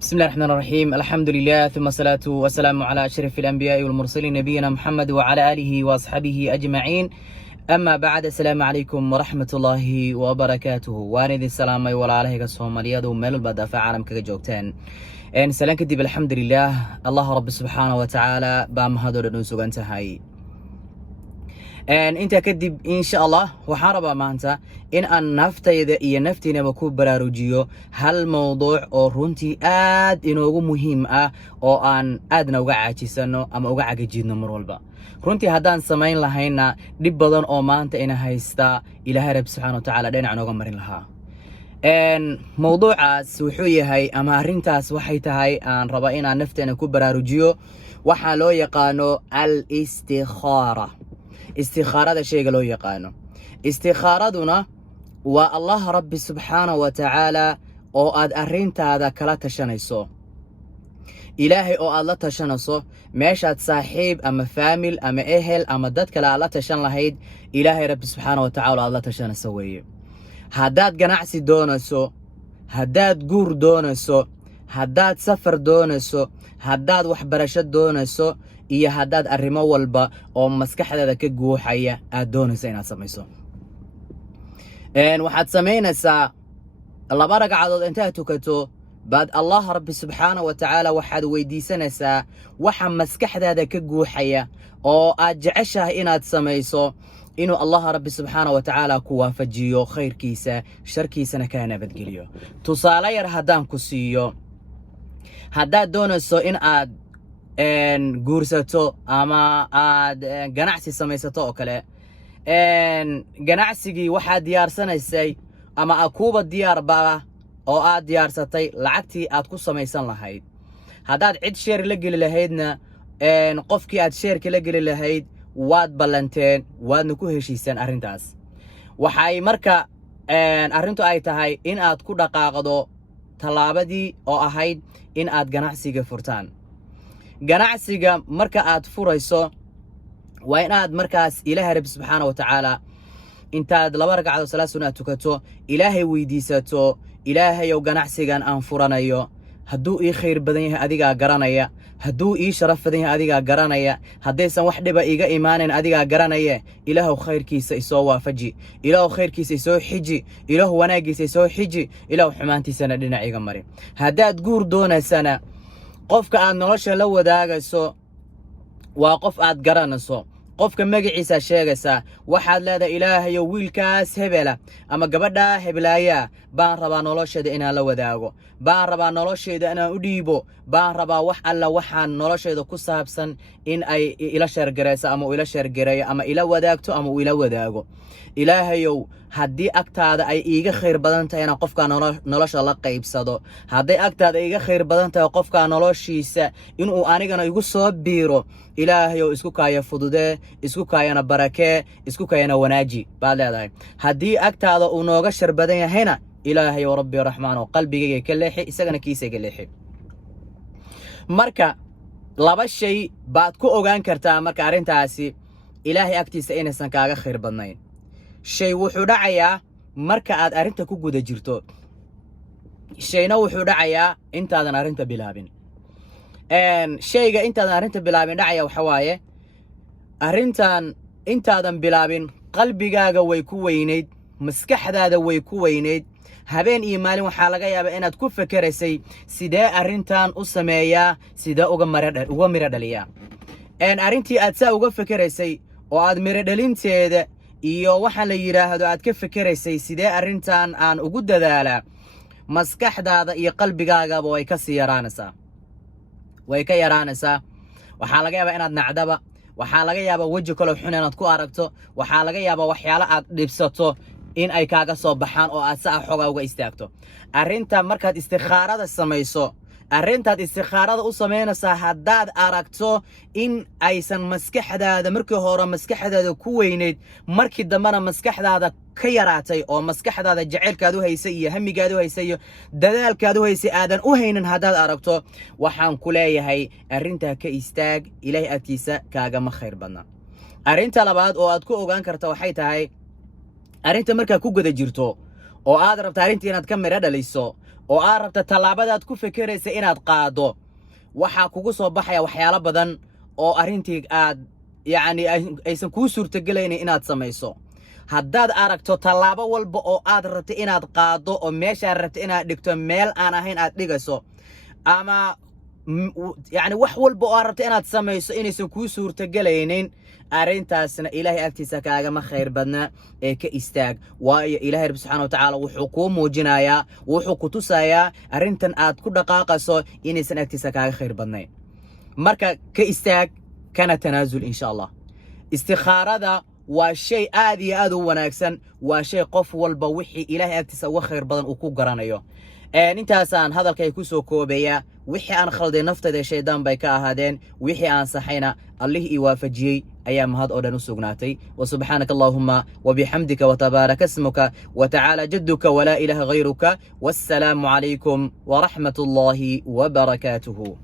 بسم الله الرحمن الرحيم. الحمد لله ثم الصلاة والسلام على أشرف الأنبياء والمرسلين نبينا محمد وعلى آله وأصحابه أجمعين. أما بعد، السلام عليكم ورحمة الله وبركاته. وأنا السلام ولا عليه الصوماليات ومال البدافع عالم كجوكتان. إن سلام كدب الحمد لله الله رب سبحانه وتعالى بام هذا النسوج انتهاي. inta kadib insha Allah waxaan rabaa maanta in aan naftayda iyo naftiinaba ku baraarujiyo hal mowduuc oo runtii aad inoogu muhiim ah oo aan aadna uga caajisano ama uga cagajidno mar walba. runtii haddaan samayn lahayna dhib badan oo maanta ina haysta Ilaahay Rabbi subhanahu wa ta'ala dhinac nooga marin lahaa. mowduucaas wuxuu yahay ama arrintaas waxay tahay aan rabaa in aan nafteena ku baraarujiyo waxa loo yaqaano al-istikhara. استخارة شيء لو يقانو استخارتنا والله رب سبحانه وتعالى او اد ارنت هذا كلا تشنيسو إلهي او الله تشنيسو ماشات صاحب اما فاميل اما اهل اما داد كلا الله تشن لهيد إلهي رب سبحانه وتعالى الله تشنيسو ويه هداد جنعسي دونسو هداد جور دونسو هداد سفر دونسو هداد وحبرشد دونسو iyo hadaad arrimo walba oo maskaxdaada ka guuxaya aad doonayso inaad samayso waxaad samaynaysaa laba ragcadood intaad tukato baad Allah Rabbi subhanahu wa ta'ala waxaad weydiisanaysaa waxa maskaxdaada ka guuxaya oo aad jeceshahay inaad samayso inuu Allah Rabbi subhanahu wa ta'ala ku waafajiyo khayrkiisa sharkiisana ka nabadgeliyo. tusaale yar haddaan ku siiyo, haddaad doonayso in aad guursato ama aad ganacsi samaysato oo kale, ganacsigii waxaad diyaarsanaysay ama akuuba diyaar baa oo aad diyaarsatay lacagtii aad ku samaysan lahayd. haddaad cid sheer la geli lahaydna qofkii aad sheerka la geli lahayd waad ballanteen waadna ku heshiiseen arrintaas. waxay marka arrintu ay tahay in aad ku dhaqaaqdo tallaabadii oo ahayd in aad ganacsiga furtaan. ganacsiga marka aad furayso waa in aad markaas Ilaahay Rabbi subhanahu wa ta'ala intaad laba ragcadood salaad sunnah tukato Ilaahay weydiisato, Ilaahay oo ganacsigan aan furanayo hadduu ii khayr badan yahay adiga garanaya, hadduu ii sharaf badan yahay adiga garanaya, haddaysan wax dhiba iga imaanin adiga garanaya. Ilaahu khayrkiisa isoo waafaji, Ilaahu khayrkiisa isoo xiji, Ilaahu wanaagiisa isoo xiji, Ilaahu xumaantiisana dhinac iga mari. haddaad guur doonaysana qofka aad nolosha la wadaagayso waa qof aad garanayso, qofka magaciisa sheegaysa waxaad leedahay Ilaahayo wiilkaas hebela ama gabadha heblaaya baan rabaa nolosheeda inaan la wadaago, baan rabaa nolosheeda inaan u dhiibo, baan rabaa wax alla waxaan nolosheeda ku saabsan in ay ila sheergareyso ama ila sheergareeyo ama ila wadaagto ama ila wadaago. Ilaahayow haddii agtaada ay iiga khayr badan tahay inaan qofka nolosha la qaybsado, hadday agtaada iiga khayr badan tahay qofka noloshiisa inuu anigana igu soo biiro, Ilaahayow isku kaaya fududee, isku kaayana barakee, isku kaayana wanaaji baad leedahay. haddii agtaada uu nooga shar badan yahayna Ilaahayow Rabbi Raxmaano qalbigayga ka leexi, isagana kiisayga leexi. marka laba shay baad ku ogaan kartaa marka arrintaasi Ilaahay agtiisa inaysan kaaga khayr badnayn. shay wuxuu dhacayaa marka aad arrinta ku guda jirto, shayna wuxuu dhacayaa intaadan arrinta bilaabin. shayga intaadan arrinta bilaabin dhacaya waxa waaye arrintan intaadan bilaabin qalbigaaga way ku weynayd, maskaxdaada way ku weynayd, habeen iyo maalin waxaa laga yaabaa inaad ku fakaraysay sidee arrintan u sameeyaa, sidee uga miro dhaliyaa. arrintii aad saa uga fakaraysay oo aad miro dhalinteeda iyo waxa la yiraahdo aad ka fakaraysay sidee arrintan aan ugu dadaalaa, maskaxdaada iyo qalbigaagaba way ka sii yaraanaysaa, way ka yaraanaysaa. waxaa laga yaabaa inaad nacdaba, waxaa laga yaabaa waji kale xun inaad ku aragto, waxaa laga yaabaa waxyaalo aad dhibsato in ay kaaga soo baxaan oo aad saa xogaa uga istaagto. arrinta markaad istikhaarada samayso, arrintaad istikhaarada u samaynaysaa haddaad aragto in aysan maskaxdaada markii hore maskaxdaada ku weynayd, markii dambana maskaxdaada ka yaraatay oo maskaxdaada jaceylkaad u haysay iyo hamigaad u haysay iyo dadaalkaad u haysay aadan u haynin haddaad aragto, waxaan ku leeyahay arrintaa ka istaag, Ilaahay agtiisa kaagama khayr badna. arrinta labaad oo aad ku ogaan karta waxay tahay arrinta markaa ku guda jirto oo aad rabto arrintii inaad ka miro dhaliso oo aad rabta tallaabadaad ku fekeraysa inaad qaado waxaa kugu soo baxaya waxyaalo badan oo arrintii aad yacni aysan kuu suurtagelaynin inaad samayso haddaad aragto tallaabo walba oo aad rabta inaad qaado oo meeshaad rabta inaad dhigto meel aan ahayn aad dhigayso ama yacni wax walba oo aad rabta inaad samayso inaysan kuu suurtagelaynin arrintaasna ilaahay agtiisa kaagama khayr badna ee ka istaag waayo ilaahay rabbi subxaana watacaala wuxuu kuu muujinayaa wuxuu ku tusayaa arrintan aad ku dhaqaaqayso inaysan agtiisa kaaga khayr badnayn marka ka istaag kana tanaasul insha allah istikhaarada waa shay aad iyo aad u wanaagsan waa shay qof walba wixii ilaahay agtiisa uga khayr badan uu ku garanayo intaasaan hadalkay ku soo koobaya wixii aan khalday naftayda shaydaan bay ka ahaadeen wixii aan saxayna allihii ii waafajiyey ayaa mahad oo dhan u sugnaatay wasubxaanaka allahuma wabixamdika watabaaraka ismuka watacaala jadduka walaa ilaaha gayruka wassalaamu calaykum waraxmat ullaahi wabarakaatuhu